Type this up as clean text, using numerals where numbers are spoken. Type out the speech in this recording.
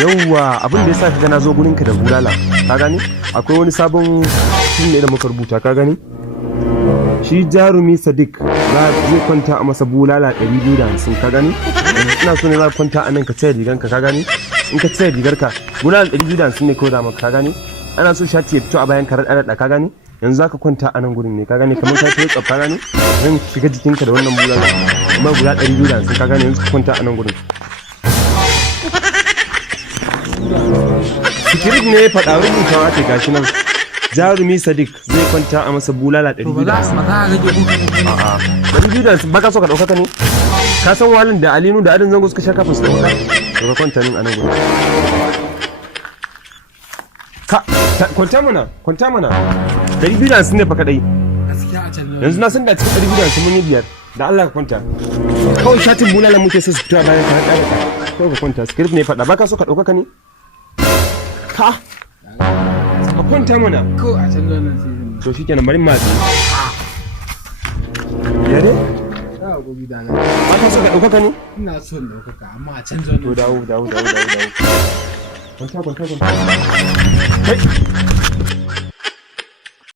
yawwa abin da yasa kaga na zo gurin ka da bulala ka gani akwai wani sabon fim ne da muka rubuta ka gani shi jarumi Sadiq zai kwanta a masa bulala 250 ka gani ina so ne za ka kwanta a nan ka tsaya riganka ka gani in ka tsaya rigarka bulala 250 ne ko da maka ka gani ana so shati ya fito a bayan karar ɗaɗa ka gani yanzu za ka kwanta a nan gurin ne ka gani kamar ka kai tsaf ka gani zan shiga jikinka da wannan bulala kuma guda 250 ka gani yanzu ka kwanta a nan gurin Sikirit ne ya faɗa rubutawa ce gashi nan jarumi Sadiq zai kwanta a masa bulala 250 baka so ka ɗaukaka ne ka san walin da Alinu da Adin Zango suka sha kafin su ɗauka to ka kwanta nin a nan gurin kwanta mana 250 ne fa kadai yanzu na san da cikin 250 mun yi biyar da Allah ka kwanta kawai shatin bulala muke sai su fito a bayan ka haɗa kawai ka kwanta script ne faɗa baka so ka ɗaukaka ne ka kwanta mana ko a can nan sai to shikenan bari ma yare gobe da nan baka so ka ɗaukaka ne ina son ɗaukaka amma a can zo nan to dawo kwanta kai